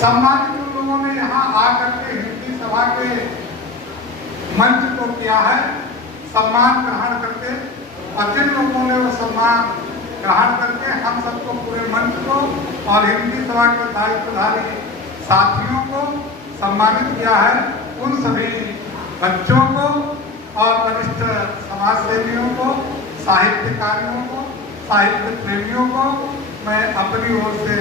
सम्मानित लोगों ने यहाँ आकर के हिंदी सभा के मंच को किया है, सम्मान ग्रहण करके, और जिन लोगों ने वो सम्मान ग्रहण करके हम सबको, पूरे मंच को और हिंदी सभा के दायित्वधारी साथियों को सम्मानित किया है, उन सभी बच्चों को और वरिष्ठ समाज सेवियों को, साहित्यकारियों को, साहित्य प्रेमियों को मैं अपनी ओर से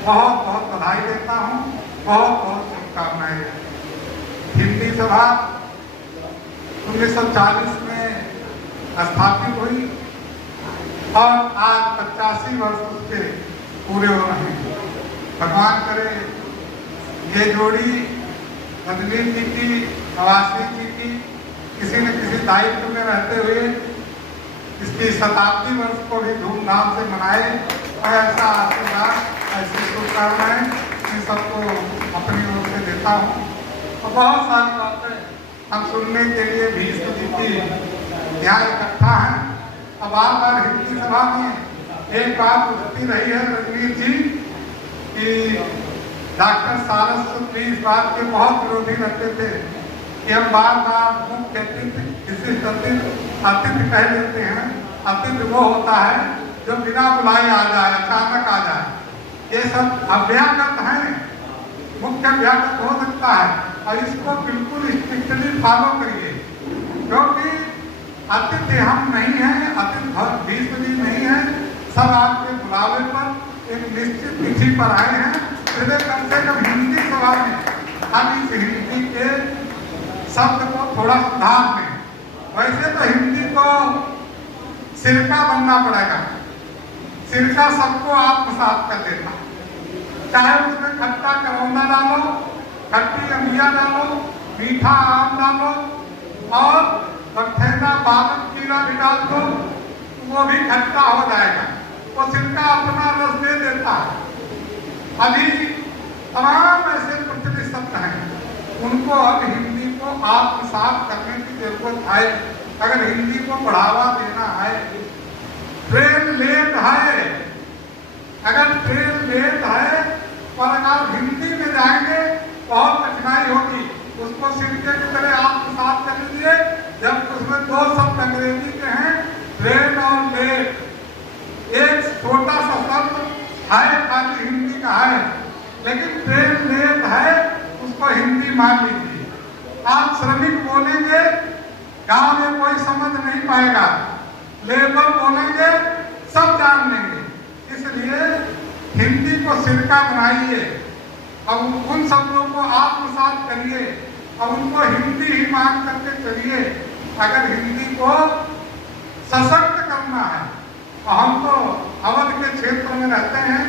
बहुत बहुत बधाई देता हूँ, बहुत बहुत शुभकामनाएं। हिंदी सभा 1940 में स्थापित हुई और आज 85 वर्ष उसके पूरे हो रहे हैं। भगवान करे ये जोड़ी रजनीश जी की, नवासी जी की किसी न किसी दायित्व में रहते हुए इसकी शताब्दी वर्ष को भी धूमधाम से मनाए, और ऐसा आशीर्वाद, ऐसी शुभकामनाएं इन सबको अपनी ओर से देता हूँ। और बहुत सारी बातें हम सुनने के लिए भी की यहाँ इकट्ठा हैं। अब बार बार हिंदी सभा में एक बात उठती रही है रजनीश जी कि डॉक्टर सारस्वत इस बात के बहुत विरोधी रहते थे कि हम बार बार मुख्य अतिथि अतिथि कह देते हैं। अतिथि वो होता है जो बिना बुलाए आ जाए, अचानक आ जाए। ये सब अव्यागत है, मुख्य व्यागत हो सकता है, और इसको बिल्कुल स्ट्रिक्टली फॉलो करिए, क्योंकि अतिथि हम नहीं हैं, अतिथि भीष्म जी नहीं है, सब आपके बुलावे पर एक निश्चित तिथि पर आए हैं। इसलिए कम से कम हिंदी सभा में हम इस हिंदी के शब्द को थोड़ा सुधार दें। वैसे तो हिंदी को सिरका बनना पड़ेगा, सिरका सबको आत्मसात कर देता, चाहे उसमें खट्टा करौंदा डालो, खट्टी अमिया डालो, मीठा आम डालो और बठेना बालक कीड़ा भी डाल दो, वो भी खट्टा हो जाएगा। वो सिरका अपना रस दे देता है। अभी तमाम ऐसे प्रचलित शब्द हैं, उनको अब हिंदी को आत्मसात करने की जरूरत है। अगर हिंदी को बढ़ावा देना है, ट्रेन लेट है, अगर ट्रेन लेट है और अगर हिंदी में जाएंगे बहुत कठिनाई होगी। उसको सिरके की तरह आत्मसात कर लीजिए। जब उसमें दो शब्द अंग्रेजी के हैं, ट्रेन और लेट, एक छोटा सा शब्द है खाली हिंदी का है, लेकिन ट्रेन लेट है, उसको हिंदी मान लीजिए। आप श्रमिक बोलेंगे, गांव में कोई समझ नहीं पाएगा, लेबर बोलेंगे सब जान लेंगे। इसलिए हिंदी को सिरका बनाइए और उन शब्दों को आत्मसात करिए और उनको हिंदी ही मान करके चलिए। अगर हिंदी को सशक्त करना है, और हम तो अवध के क्षेत्र में रहते हैं,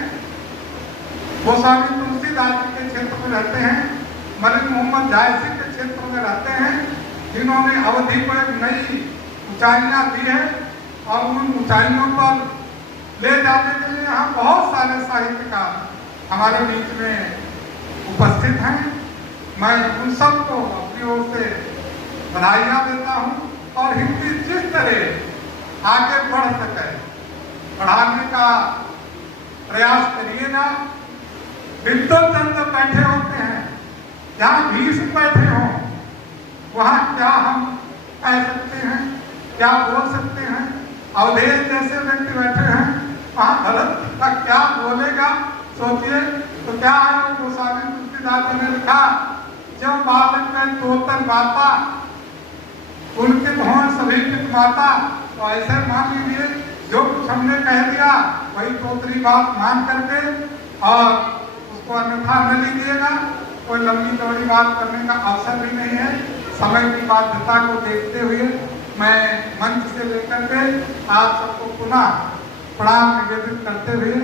गोस्वामी तुलसीदास जी के क्षेत्र में रहते हैं, मलिक मोहम्मद जायसी के क्षेत्र में रहते हैं, जिन्होंने अवधि को एक नई ऊंचाइयां दी है, और उन ऊंचाइयों पर ले जाने के लिए यहाँ बहुत सारे साहित्यकार हमारे बीच में उपस्थित हैं। मैं उन सबको अपनी ओर से बधाइयाँ देता हूँ, और हिंदी जिस तरह आगे बढ़ सके बढ़ाने का प्रयास करिएगा। विद्वत बैठे होते हैं, जहाँ भीष्म बैठे हों, वहाँ क्या हम कह सकते हैं, क्या बोल सकते हैं। अवधेश जैसे व्यक्ति बैठे हैं, वहाँ गलत का क्या बोलेगा सोचिए। तो क्या है, गोस्वामी तुलसीदास जी ने लिखा, जब बालक में तोतर बाता, उनके धोन सभी माता। तो ऐसे मान लीजिए, जो कुछ हमने कह दिया वही तोतरी बात मान करके, और उसको अन्यथा न लीजिएगा। कोई लंबी चौड़ी बात करने का अवसर भी नहीं है। समय की बाध्यता को देखते हुए मैं मंच से लेकर के आप सबको पुनः प्रणाम निवेदित करते हुए,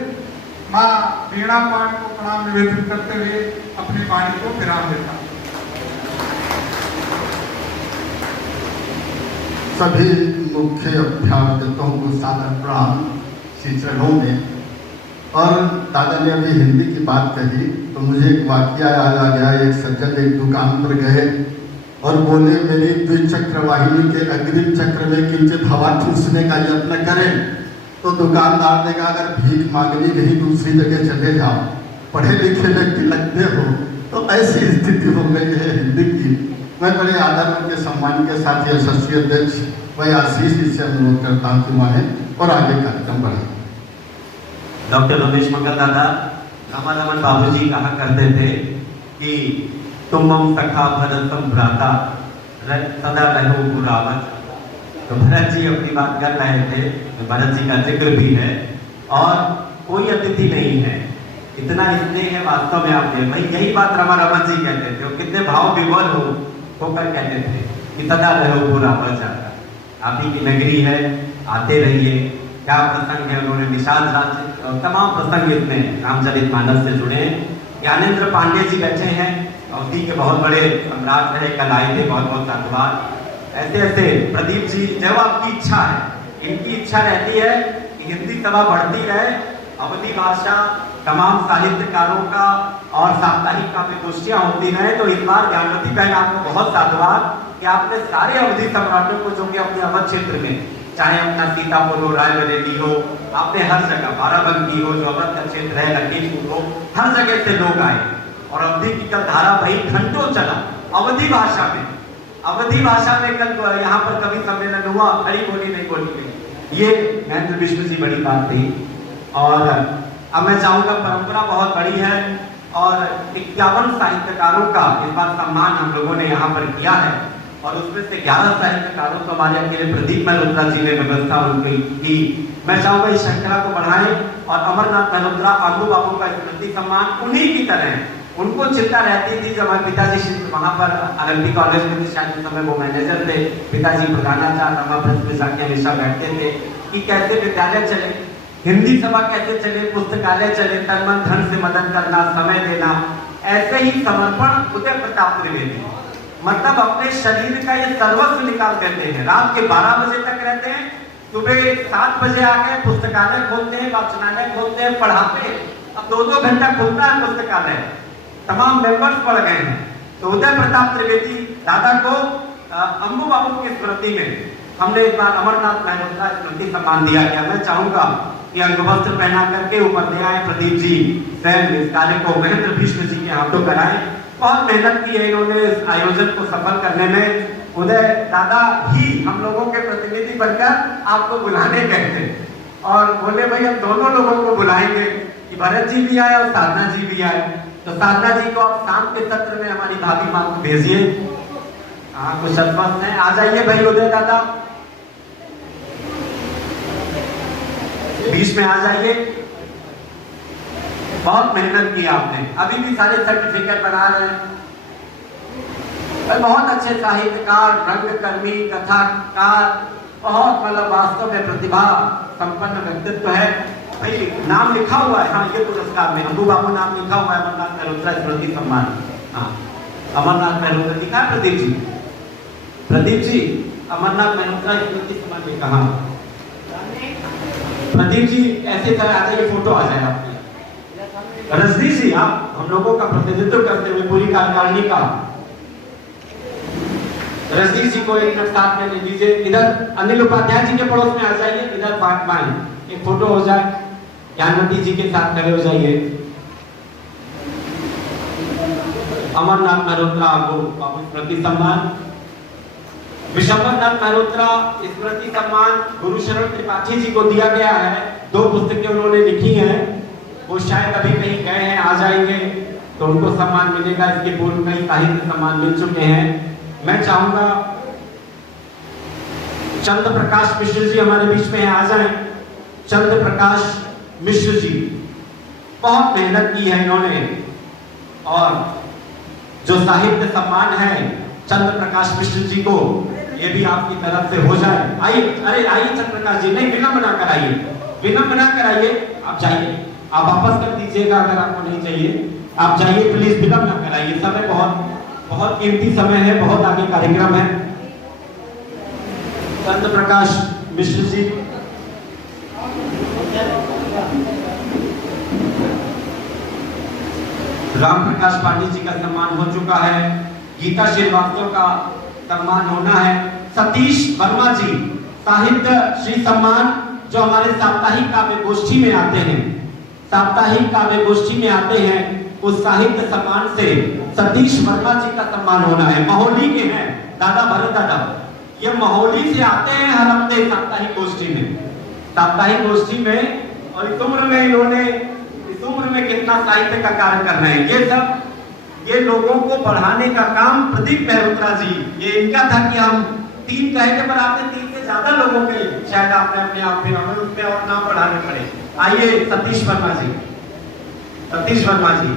माँ वीणा पाठ को प्रणाम निवेदित करते हुए अपनी वाणी को विराम देता हूँ। सभी मुख्य अभ्यागतों को सादर प्रणाम श्री चरणों में। और दादा ने अभी हिंदी की बात कही तो मुझे एक वाकया याद आ गया। एक सज्जन एक दुकान पर गए और बोले, मेरी द्विचक्र वाहिनी के अग्रिम चक्र में किंचित हवा ठूसने का यत्न करें। तो दुकानदार ने कहा, अगर भीख मांगनी नहीं दूसरी जगह चले जाओ। पढ़े लिखे व्यक्ति लगते हो, तो ऐसी स्थिति हो गई है हिंदी की। मैं बड़े आदर के सम्मान के साथ यशस्वी अध्यक्ष भाई आशीष जी से अनुरोध करता हूँ कि आए और आगे कार्यक्रम बढ़ाएं। डॉक्टर रमेश मंगल दादा रामा रमन बाबूजी कहा करते थे कि तुम मम सखा भरतम भ्राता सदा रहो गुरावत। तो भरत जी अपनी बात कर रहे थे, भरत जी का जिक्र भी है और कोई अतिथि नहीं है, इतना स्नेह है वास्तव में आपने। भाई यही बात रमा रमन जी कहते थे, वो कितने भाव विभोर होकर कहते थे कि सदा रहो गुरावत जाता। आप ही की नगरी है, आते रहिए। क्या प्रसंग है, उन्होंने निषाद राज्य और तमाम प्रसंग इसमें रामचरितमानस से जुड़े। ज्ञानेंद्र पांडे जी बैठे हैं, अवधि के बहुत बड़े सम्राट रहे, कल आए थे, बहुत बहुत धन्यवाद। ऐसे ऐसे प्रदीप जी, जब आपकी इच्छा है, इनकी इच्छा रहती है कि हिंदी सभा बढ़ती रहे, अवधि भाषा तमाम साहित्यकारों का और साप्ताहिक काव्य गोष्ठियां होती रहे। तो इस बार ज्ञानवती बहन आपको बहुत साधुवाद कि आपने सारे अवधि सम्राटों को, जो कि अपने अवध क्षेत्र में, चाहे अपना सीतापुर हो, रायबरेली हो, आपने हर जगह, बाराबंकी हो जो अवध का क्षेत्र है, लखीमपुर हो, हर जगह से लोग आए और अवधि की कल धारा भाई घंटों चला अवधि भाषा में। अवधि भाषा में कल यहाँ पर कवि सम्मेलन हुआ, खड़ी बोली नहीं बोली गई। ये महेंद्र विश्व जी बड़ी बात थी। और अब मैं चाहूंगा, परंपरा बहुत बड़ी है और 51 साहित्यकारों का इस बार सम्मान हम लोगों ने यहाँ पर किया है और उसमें से 11 साहित्यकारों को हमारे अकेले प्रदीप मल्होत्रा जी ने व्यवस्था उनकी की। मैं चाहूंगा इस श्रृंखला को बढ़ाएं और अमरनाथ मल्होत्रा आंदू बाबू का स्मृति सम्मान उन्हीं की तरह, उनको चिंता रहती थी जब हमारे पिताजी वहां पर ओलंपिक कॉलेज में थे, शायद उस समय वो मैनेजर थे, पिताजी प्रधानाचार्य रमाप्रसाद में जाके हमेशा बैठते थे कि कैसे विद्यालय चले, हिंदी सभा कैसे चले, पुस्तकालय चले, तन मन धन से मदद करना, समय देना। ऐसे ही समर्पण उदय प्रताप त्रिवेदी, मतलब अपने शरीर का ये सर्वस्व निकाल देते हैं। रात के 12 बजे तक रहते हैं, सुबह 7 बजे आके पुस्तकालय खोलते हैं, वाचनालय खोलते हैं, पढ़ाते हैं। अब 2-2 घंटा खुलता है पुस्तकालय, तमाम मेंबर्स पढ़ गए हैं। तो उदय प्रताप त्रिवेदी दादा को अम्बू बाबू की स्मृति में हमने इस बार अमरनाथ मल्होत्रा स्मृति सम्मान दिया गया। मैं चाहूंगा कि अंगवस्त्र पहना करके ऊपर ले आए प्रदीप जी, स्वयं इस कार्य को महेंद्र विश्व जी के हाथों कराएं। बहुत मेहनत की है इन्होंने इस आयोजन को सफल करने में। उदय दादा ही हम लोगों के प्रतिनिधि बनकर आपको बुलाने गए थे और बोले भाई हम दोनों लोगों को बुलाएंगे कि भरत जी भी आए और साधना जी भी आए। तो साधना जी को आप शाम के सत्र में हमारी भाभी माँ को भेजिए। हाँ, कुछ अस्वस्थ है, आ जाइए भाई उदय दादा, बीच में आ जाइए। बहुत मेहनत की आपने, अभी भी सारे सर्टिफिकेट बना रहे हैं। बहुत अच्छे साहित्यकार, रंगकर्मी, कथाकार, बहुत मतलब वास्तव में प्रतिभा संपन्न व्यक्तित्व है। भाई नाम लिखा हुआ है, हाँ, ये पुरस्कार में अम्बू बाबू नाम लिखा हुआ है, अमरनाथ मल्होत्रा स्मृति सम्मान। हाँ, अमरनाथ मल्होत्रा जी, कहाँ प्रदीप जी? प्रदीप जी, अमरनाथ मल्होत्रा स्मृति सम्मान में कहाँ? प्रदीप जी ऐसे सर आ जाइए, फोटो आ जाए आपकी। रजनी जी, आप हम लोगों का प्रतिनिधित्व करते हुए पूरी कार्यकारिणी का, रजनी जी को एक साथ में ले लीजिए। इधर अनिल उपाध्याय जी के पड़ोस में आ जाइए, इधर बात पाए एक फोटो हो जाए, ज्ञानवती जी के साथ खड़े हो जाइए। अमरनाथ मल्होत्रा आपको स्मृति सम्मान, विशंबरनाथ मल्होत्रा स्मृति सम्मान गुरुशरण त्रिपाठी जी को दिया गया है। 2 पुस्तकें उन्होंने लिखी हैं, वो शायद अभी कहीं गए हैं, आ जाएंगे तो उनको सम्मान मिलेगा। इसके पूर्व कई साहित्य सम्मान मिल चुके हैं। मैं चाहूंगा चंद्र प्रकाश मिश्र जी हमारे बीच में आ जाएं। चंद्र प्रकाश मिश्र जी, बहुत मेहनत की है इन्होंने और जो साहित्य सम्मान है चंद्र प्रकाश मिश्र जी को, ये भी आपकी तरफ से हो जाए। आइए, अरे आइए चंद्र प्रकाश जी, नहीं विलंब ना कराइए, विलंब ना कराइए, आप जाइए, आप वापस कर दीजिएगा अगर आपको नहीं चाहिए, आप जाइए प्लीज, विलंब ना कराइए। समय बहुत बहुत कीमती समय है, बहुत आगे कार्यक्रम है। चंद्र प्रकाश मिश्र जी, राम प्रकाश पांडे जी का सम्मान हो चुका है। गीता श्रीवास्तव का सम्मान होना है। सतीश वर्मा जी, साहित्य श्री सम्मान, जो हमारे साप्ताहिक काव्य गोष्ठी में आते हैं, साप्ताहिक काव्य गोष्ठी में आते हैं उस साहित्य सम्मान से सतीश वर्मा जी का सम्मान होना है। महोली के हैं दादा भरत दादा, ये महोली से आते हैं हर हफ्ते साप्ताहिक गोष्ठी में। साप्ताहिक गोष्ठी में और इस उम्र में इन्होंने इस उम्र में कितना साहित्य का कार्य कर रहे हैं। ये सब ये लोगों को बढ़ाने का काम प्रदीप मेहरोत्रा जी, ये इनका था कि हम 3 कहे थे पर आपने 3 से ज्यादा लोगों के शायद आपने अपने आप में हमें उसमें और नाम बढ़ाने पड़े। आइए सतीश वर्मा जी, सतीश वर्मा जी,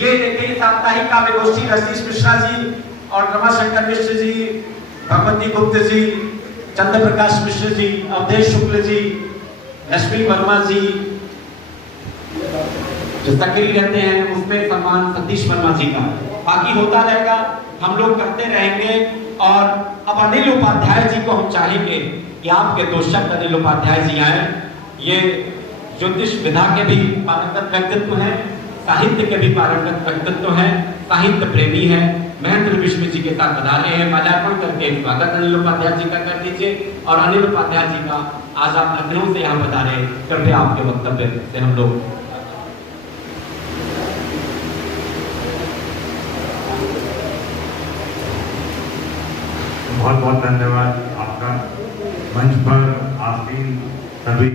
ये देखिए साप्ताहिक काव्य गोष्ठी रजनीश मिश्रा जी और रमाशंकर मिश्र जी, भगवती गुप्त जी, चंद्र प्रकाश मिश्र जी, अवधेश शुक्ल जी, लक्ष्मी वर्मा जी जो सक्रिय रहते हैं, उसमें सम्मान सतीश वर्मा जी का। बाकी होता रहेगा, हम लोग करते रहेंगे। और अब अनिल उपाध्याय जी को हम चाहेंगे कि आपके 2 शब्द अनिल उपाध्याय जी आए। ये ज्योतिष विधा के भी पारंगत व्यक्तित्व हैं, साहित्य के भी पारंगत व्यक्तित्व हैं, साहित्य प्रेमी हैं। महेंद्र विश्व जी के साथ पधारे हैं। माल्यार्पण करके स्वागत अनिल उपाध्याय जी का कर दीजिए। और अनिल उपाध्याय जी का आज आप लखनऊ से यहाँ पधारे, कृपया आपके वक्तव्य से हम लोग बहुत बहुत धन्यवाद आपका। मंच पर आसीन सभी